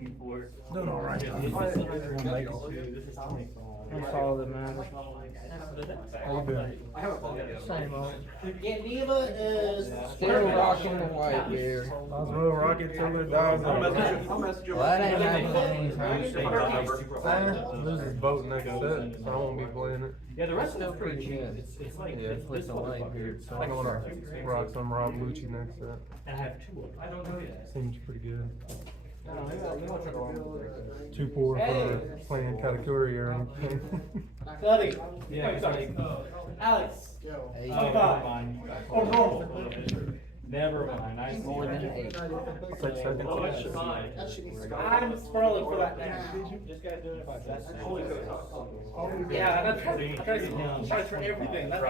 looking for. Doing all right. I'm solid, man. All good. Same old. Yeah, Neva is Still rocking the Whitebeard. Oswell Rocket till it dies. Well, that ain't happening anytime soon. Lose his boat next set, so I won't be playing it. Yeah, the rest of Still it's pretty pretty cheap. good. It's like, Yeah, this with the Whitebeard. I don't wanna rock some Rob Lucci next set. I have two of them. I don't know yet. Seems pretty good. Too poor for playing category or anything. Buddy. Yeah, it's like, Alex. Hey, oh, never mind. Oh, no. Never mind. I more than 8. Take second. Oh, that should be. I'm scrolling for that now. Yeah, that's what I'm trying for everything. That's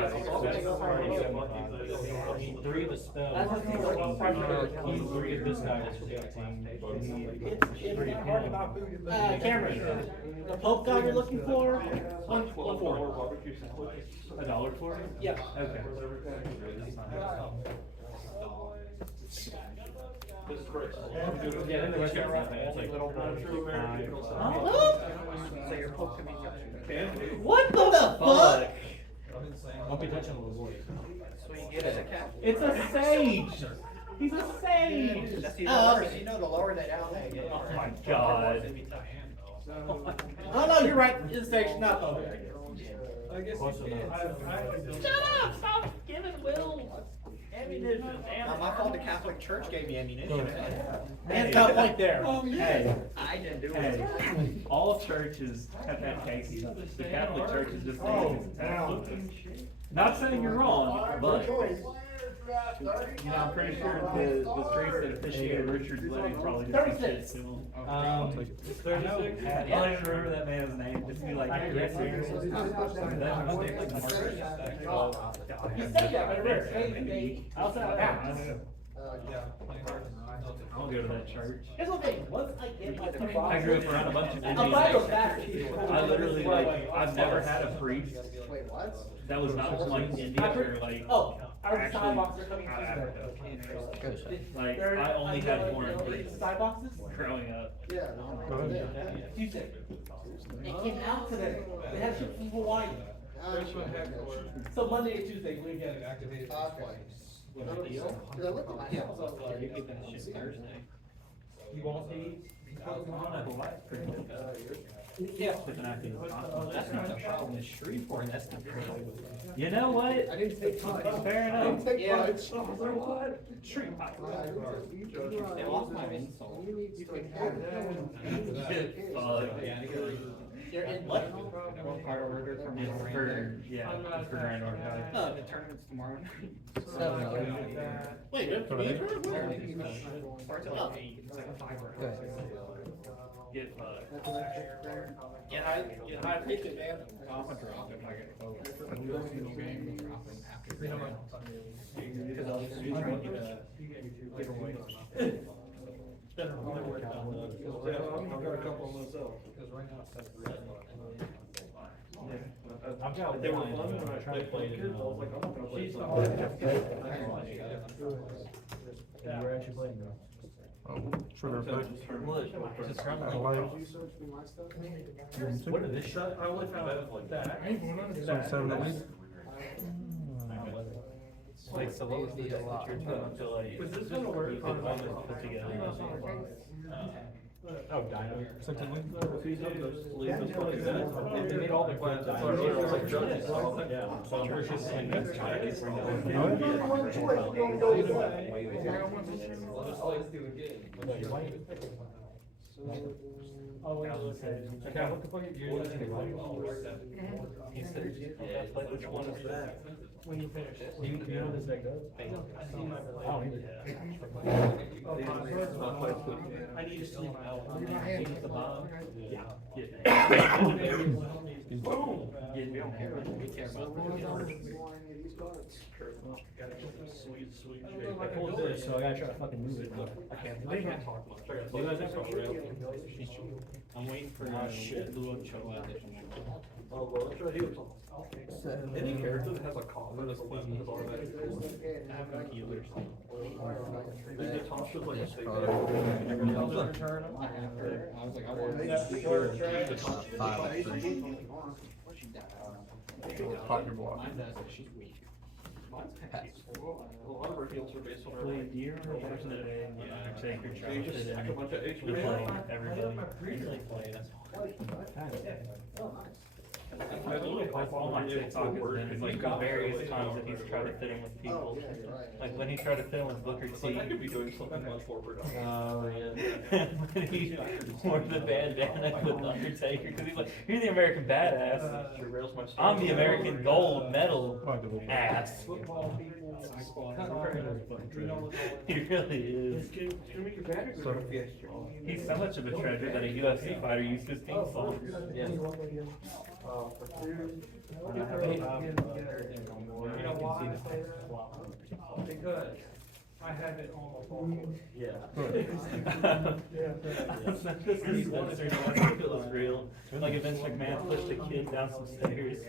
Three of the spells. That's what He's three of this guy was 15. Cameron, the Pope guy you're looking for, $1 for. $1 for it? Yeah. Okay. Yeah, then the rest are right there. It's like little What the fuck? Don't be touching the boy. It's a sage. He's a sage. Oh, okay. You know, the lower that out. Oh my god. Oh no, you're right. It's a sage. Not the. I guess Close you can. enough. Shut up! Stop giving Will ammunition. Not my fault the Catholic Church gave me ammunition. And top point there. Hey, I didn't do hey, it. all churches have had cases. The Catholic Church is just saying it's tax. Not saying you're wrong, but you know, I'm pretty sure the priest that officiated Richard's wedding probably did some shit to him. I don't even remember that man's name. Just be like, hey, yes, seriously. That mistake, like, You say that, but remember, I'll say that. I'll go to that church. Here's the thing. Once I get my I grew up around a bunch of I'll buy those Indians. back. I literally, like, I've never had a priest Wait, what? that was not from, like, India or, like, Oh, our actually sidewalks are coming out of Tuesday. Africa. Like, I only had foreign priests Sidewalks? growing up. Yeah. Tuesday. It came out today. They have shit from Hawaii. So Monday and Tuesday, we get it activated. You won't be. Yeah. That's not the problem, it's Shreveport, that's the problem. You know what? I didn't take much. Fair enough. Yeah. They lost my insult. You're in what? Part order from It's for, yeah, it's for Grand Archive. the tournament's tomorrow night. Wait, you're from Starts at 8, it's like a 5 hour. Get fucked. Get high pitch, man. I'm gonna drop it if I get a vote. Because I'll just be trying to get a giveaway. I've got. They were fun when I tried to play it. I was like, I'm not gonna play You were actually playing though. Trigger effect. What is this shot? I only found out like that. So 7 at least. Like, so what was the lot? Was this gonna work? Put together. Oh, Dino. 6 at least. They made all the plans. Which one is that? When you finish it. You know this deck does? I need to see how. The bottom. Yeah. Boom. Getting in there. We care about the Sweet, sweet I pulled this, so I gotta try to fucking move it. Look, I can't. I can't talk much. You guys have to rail. I'm waiting for shit Blue Up Chow edition. Oh, well, that's right, he was on. So, Any character that has a collar as a weapon is automatic. I have no healers. Natasha's like a Yes, safe. probably. Everybody else is- Return them. I was like, I want Natasha- 5-3. Pocket block. Mine's as if she's weak. Mine's pass. A lot of our heals are based on our. Do you remember back in the day, Undertaker They tried to just fit stack a bunch of in HP. to play everybody? I really play, that's All my TikTok has been, is like various times that he's tried to fit in with people. Like when he tried to fit in with Booker It's T. like I could be doing something much more productive. Oh, yeah. When he wore the bandana with Undertaker, cause he's like, you're the American badass. Your rails my I'm the American gold medal ass. He really is. He's so much of a treasure that a UFC fighter used his theme song. You know why? Because I have it on my phone. Yeah. I sent this to Spencer and I think it was real. Like if Vince McMahon pushed a kid down some stairs.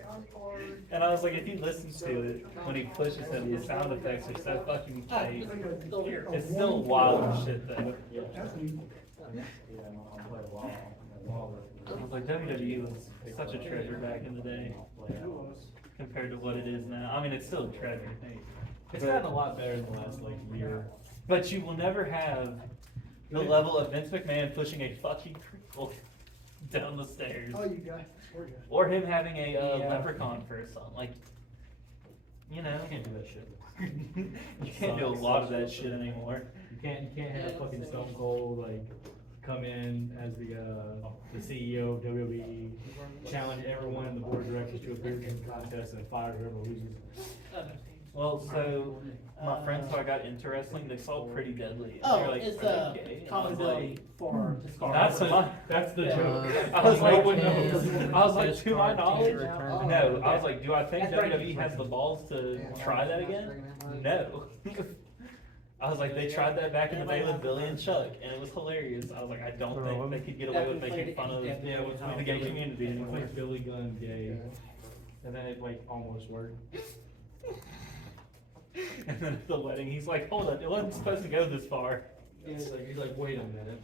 And I was like, if he listens to it, when he pushes him, the sound effects are so fucking fake. It's still wild as shit though. I was like, WWE was such a treasure back in the day compared to what it is now. I mean, it's still a treasure. It's gotten a lot better in the last like year. But you will never have the level of Vince McMahon pushing a fucking cripple down the stairs. Oh, you guys. Or him having a leprechaun for a son. Like, you know. You can't do that shit. You can't do a lot of that shit anymore. You can't have fucking Stone Cold like come in as the CEO of WWE, challenge everyone in the board of directors to a beer drinking contest and fire whoever loses. Well, so my friends who I got into wrestling, they saw Pretty Deadly. And Oh, they were like, it's "Are they gay?" And I was accountability for the scar. That's my, That's the Yeah. joke. I was like, No one knows. I was like, to my knowledge, Return. no. I was like, do I think That's right. WWE has the balls to try that again? No. I was like, they tried that back in the day with Billy and Chuck, and it was hilarious. I was like, I don't think they could get away with making fun of Yeah, it was the gay community It was anymore. like Billy Gunn gay, and then it like almost worked. And then at the wedding, he's like, hold on, it wasn't supposed to go this far. He's like, wait a minute.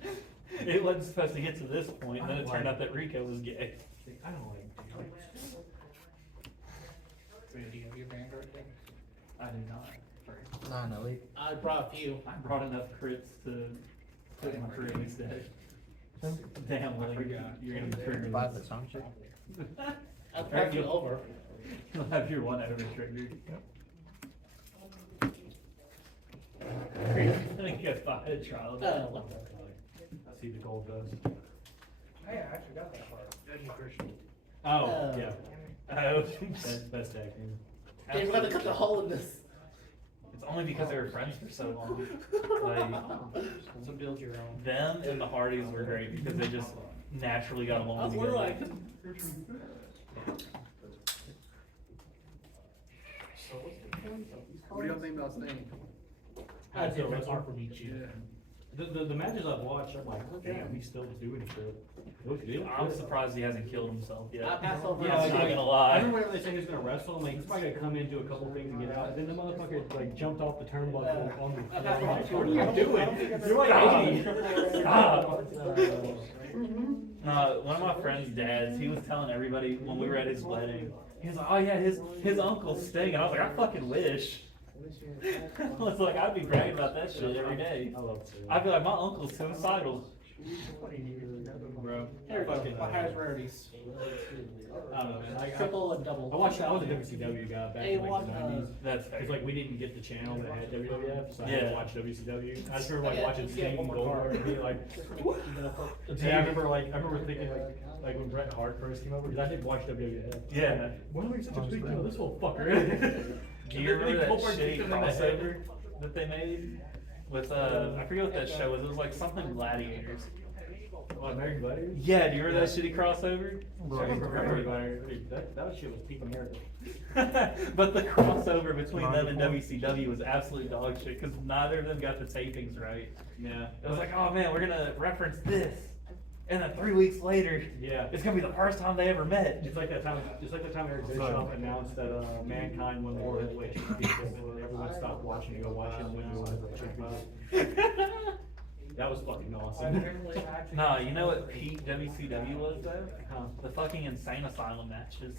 It wasn't supposed to get to this point, and then it turned out that Rico was gay. I don't like. So do you have your Vanguard thing? I do not. 908. I brought a few. I brought enough crits to put in my Korean deck. Damn, well, you're gonna be triggering. Buy the song check. I'll pass you over. You'll have your one over triggered. You're gonna get by a trial. I see the gold dust. Hey, I actually got that part. Oh, yeah. Oh, Best tag team. Okay, we're gonna cut the hole in this. it's only because they were friends for so long. Like, So build your own. them and the Hardys were great because they just naturally got I along was together. wondering, What do y'all think about staying? I did That's record. hard for me too. The matches I've watched, I'm like, damn, he's still doing shit. I'm surprised he hasn't killed himself yet. I'll pass over. I'm not gonna I lie. remember whenever they said he was gonna wrestle, I'm like, he's probably gonna come in, do a couple things and get out. Then the motherfucker like jumped off the turnbuckle on the floor. I'm like, what are you doing? You're like 80. Stop. One of my friend's dads, he was telling everybody when we were at his wedding, he was like, oh yeah, his uncle's Sting, and I was like, I fucking wish. I was like, I'd be bragging about that shit every day. I love it. I'd be like, my uncle's suicidal. Bro. Here we go. Fucking, My highest rarities. I don't know, man. I Triple and double. I watched. I was a WCW guy back in like the '90s. That's fair. It's like we didn't get the channel that had WWF, so I had Yeah. to watch WCW. I just remember like Yeah, watching yeah, Sting one more Goldberg card. and being like, yeah, I remember thinking like when Bret Hart first came over because I did watch WWF. Yeah. Why are we such a big deal? This whole fucker. Do you remember that Goldberg shitty kicked him in the crossover head. that they made with I forget what that show was. It was like something Gladiators, Oh, American Gladiator? Yeah, do you remember that shitty crossover? I remember American Gladiator. Dude, that shit was peak America. But the crossover between them and WCW was absolute dog shit because neither of them got the tapings right. Yeah. It was like, oh man, we're gonna reference this, and then 3 weeks later, Yeah. it's gonna be the first time they ever met. It's like that time Eric Bischoff announced that Mankind won the World Heavyweight Championship and everyone stopped watching to go watch him win the World Heavyweight Championship. That was fucking awesome. Nah, you know what peak WCW was though? Huh. The fucking Insane Asylum matches.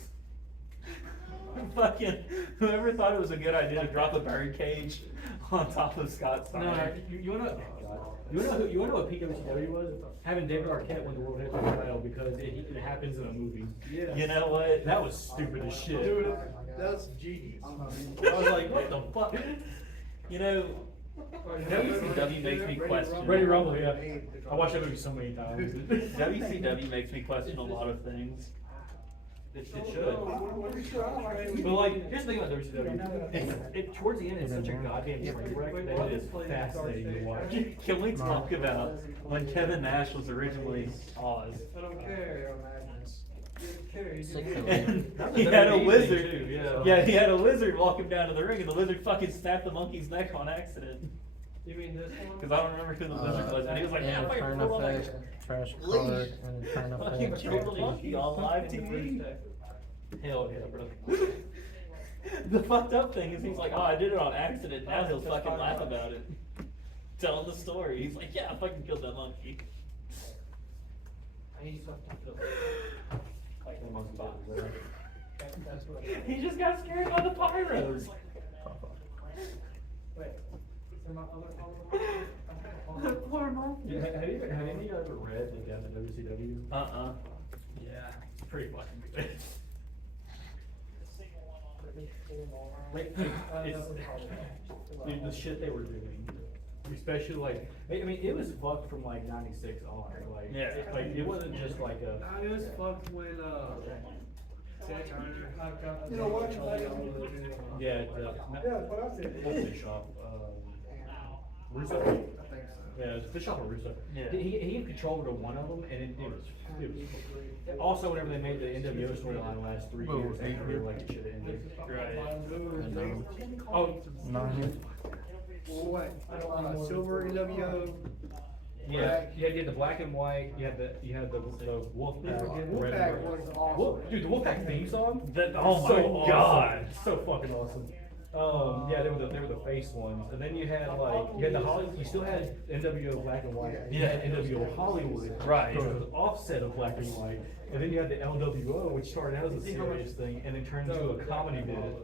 Fucking whoever thought it was a good idea to drop a birdcage on top of Scott Steiner. No, you wanna know what peak WCW was? Having David Arquette win the World Heavyweight title because it happens in a movie. Yeah. You know what? That was stupid as shit. Dude, that's genius. I was like, what the fuck? You know, WCW makes me question. Ready Rumble, yeah. I watched that movie so many times. WCW makes me question a lot of things. It should. But like, here's the thing about WCW. Towards the end, it's such a goddamn train wreck that it is fascinating to watch. Can we talk about when Kevin Nash was originally Oz? I don't care. And That was he a had a WWE wizard. thing, too, yeah. Yeah, he had a wizard walk him down to the ring, and the wizard fucking snapped the monkey's neck on accident. You mean this one? Because I don't remember who the wizard was, and he was like, yeah, and fucking turn pull on effect, that. trash card, and turn Fucking effect. killed the monkey on live TV. Hell yeah, bro. The fucked up thing is he's like, oh, I did it on accident. Now he'll fucking laugh about it. Tell him the story. He's like, yeah, I fucking killed that monkey. He just got scared by the pyros. Poor monkey. Have any of you ever read The Death of WCW? Yeah, it's pretty fucking good. Like, it's, dude, the shit they were doing, especially like, I mean, it was fucked from like '96 on. Like, Yeah. like it wasn't just like a. It was fucked when, Ted Turner. You know what? Yeah, that's what I said. what's his shop? Russo. I think so. Yeah, it was Bischoff or Russo. Yeah. He had control over one of them, and it was. Also, whenever they made the NWO storyline the last 3 years, they feel like it should have ended. Right. Oh, Nine. What? Silver NWO. yeah, you had the black and white. You had the Wolfpack. Wolfpack was awesome. Dude, the Wolfpack theme song. Oh my So god. awesome. So fucking awesome. Yeah, they were the face ones, and then you had the Hollywood. You still had NWO black and white. You had NWO Hollywood, Right. So it was offset of black and white, and then you had the LWO, which started out as a serious thing, and then turned into a comedy bit.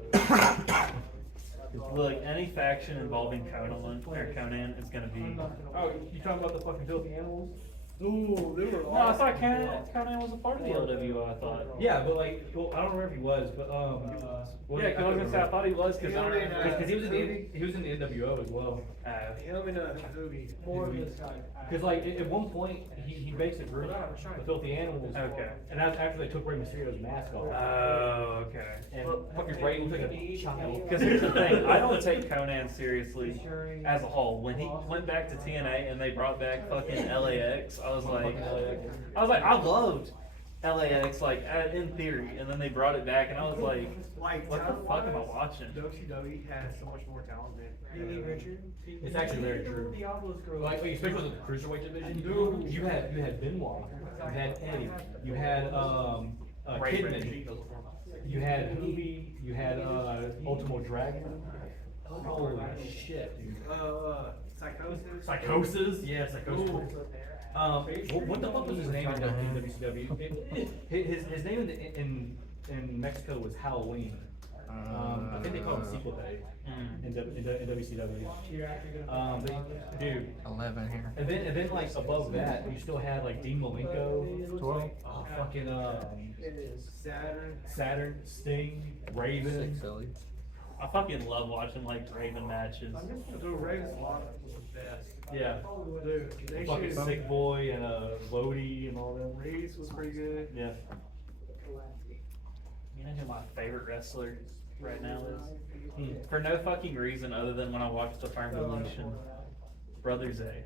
Look, any faction involving Conan is gonna be. Oh, you talking about the fucking filthy animals? Ooh, they were No, I awesome. thought Conan was a part of the LWO. I thought. Yeah, but like, well, I don't remember if he was, but Yeah, because I was gonna say I thought he was because I don't Yeah, remember. because he was in the NWO as well. Him and Hoagie. More of this guy. Because like at one point he makes a group, the Filthy Animals. Okay. And that's after they took Rey Mysterio's mask off. Oh, okay. And fucking Rey looked like a child. Because here's the thing, I don't take Conan seriously as a whole. When he went back to TNA and they brought back fucking LAX, I was like, I loved LAX, like, in theory, and then they brought it back, and I was like, what the fuck am I watching? WCW has so much more talent than. It's actually very true. Like especially with the cruiserweight division, you had Benoit, you had Eddie, you had Kidman, you had Hoovy, you had Ultimo Dragon. Holy shit, dude. Psychosis. Psychosis, yeah, Psychosis. What the fuck was his name in WCW? His name in Mexico was Halloween. I think they call him Sequel Day in WCW. But, dude. 11 here. And then like above that, you still had like Dean Malenko, 12. fucking Saturn, Sting, Raven. 6 Philly. I fucking love watching, like, Raven matches. Dude, Raven's was the best. Yeah. Dude, they Fucking should. Sick Boy and Lodi and all that. Reese was pretty good. Yeah. You know who my favorite wrestler right now is? For no fucking reason other than when I watched the Firm Evolution. Brother Zay.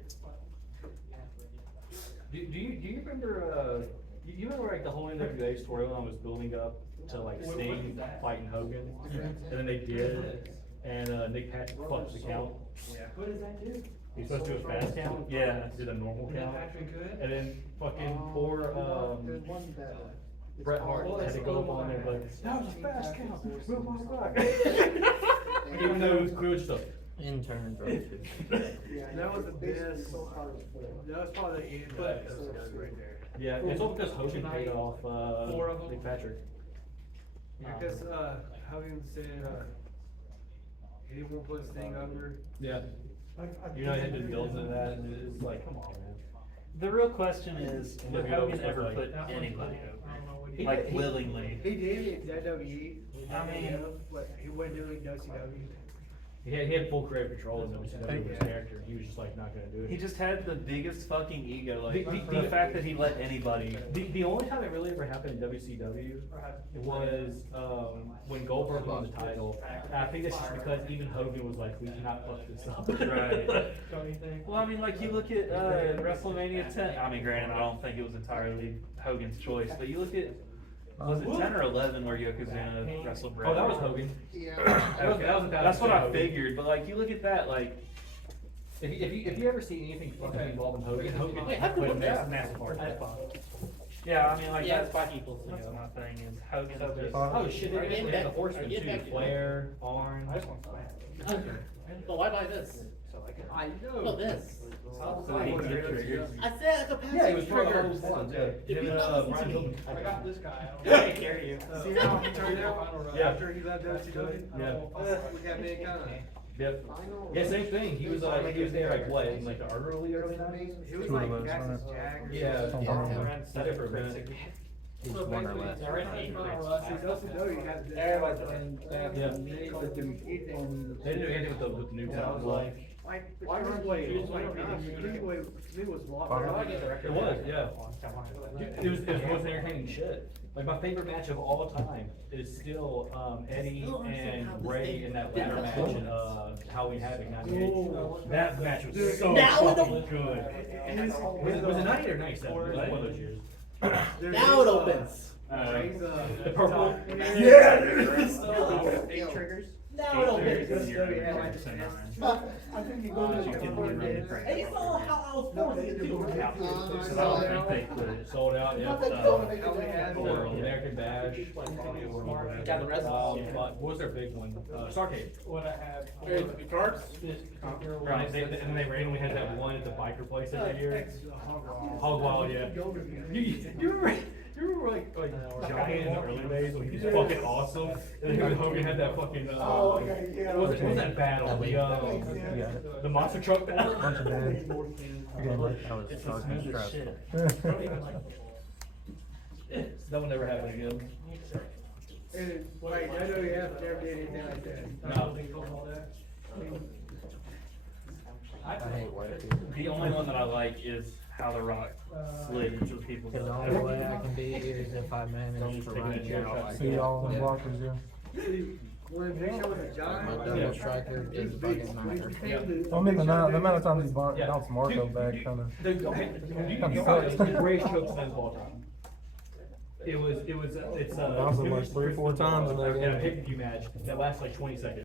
Do you remember, you remember like the whole NWA storyline was building up to like Sting fighting Hogan? And then they did, and Nick Patrick fucked the count. What does that do? He's supposed to do a fast count, Yeah. did a normal count. Patrick could? And then fucking poor, Bret Hart had to go up on there and be like, that was a fast count, move my back. Even though it was clear stuff. Intern, bro. That was the best. That was probably the end of episode right there. Yeah, it's all because Hogan paid off, Nick Patrick. Because, Hogan said, he didn't want to put Sting over. Yeah. You know, he had been building to that, and it's like, come on, man. The real question is, would Yeah, Hogan he ever was put like- anybody over? He Like did- willingly? He did at WWE. I mean- But he wasn't doing WCW. He had full creative control of WCW with his character, he was just like not gonna do it. He just had the biggest fucking ego, like, The- the fact that he let anybody. The only time it really ever happened in WCW was, when Goldberg won the title. And I think that's just because even Hogan was like, we cannot fuck this up. Right. Don't you think? Well, I mean, like, you look at, WrestleMania 10, I mean, granted, I don't think it was entirely Hogan's choice, but you look at, was it 10 or 11 where Yokozuna wrestled Bret? Oh, that was Hogan. Okay. That was That's what I Hogan. figured, but like, you look at that, like, If you ever see anything fucking involving Hogan, Hogan Wait, how come played a that- massive part. yeah, I mean, like, Yeah, that's, five people. that's my thing, is Hogan is just. Oh shit, they Get had back- the horsemen get too, back to Flair, Arn. But why buy this? I Look know. at this. So he get triggers. I said it's a passive Yeah, it was trigger. trigger. If you listen to me. I got this guy. Take care of you. See how he turned out Yeah. after he left WCW? Yeah. We got mankind. Yep. Yeah, same thing. He was there like what, in like the early 90s? He was Two of like those, Cactus right? Jack or Yeah. something. He did for a minute. He's one or less. See, WCW has this. Everybody's playing. Yeah. They didn't do anything with the new talent. Like, the Cruiserweight was like, nah, the Cruiserweight to me was a lot better. It was, yeah. It was most entertaining shit. Like my favorite match of all time is still Eddie and Ray in that ladder match in Halloween Havoc '98. That match was so Now it fucking opens. good. Was it '98 or '97? It was one of those years. Now it opens. The purple. Yeah, dude. Eight triggers. Now Eight it opens. triggers, you're 100% on. I think you go to You the can front run end. the And you saw how I was forced to do it. Yeah. So I don't think they put it. Sold out, yeah. Or- American Bash. Got the rest of it. What was their big one? Starcade. Cards? Right, and then they randomly had that one at the biker place every year. Hog Wild, yeah. You remember like Johnny in the early days when he was fucking awesome? And then Hogan had that fucking, what was that battle? The monster truck battle? Bunch of dads. Again, like, That was It's the fucking smoothest stressful. shit. That will never happen again. And like, WWF never did anything like that. No. I hate Whitebeard. The only one that I like is how The Rock slid into the people's. The only way I can be here is if I manage to run you out. See y'all on the Yeah. blockers, yeah. When Big Show was a giant. My double striker He's is big. fucking When he matter. came to- I mean, the amount of times he Yeah. bounced Marco Dude, back, dude, kinda. It's the greatest choke slam of all time. It's Bounced him like 3 or 4 times in that game. Yeah, pay-per-view match that lasts like 20 seconds.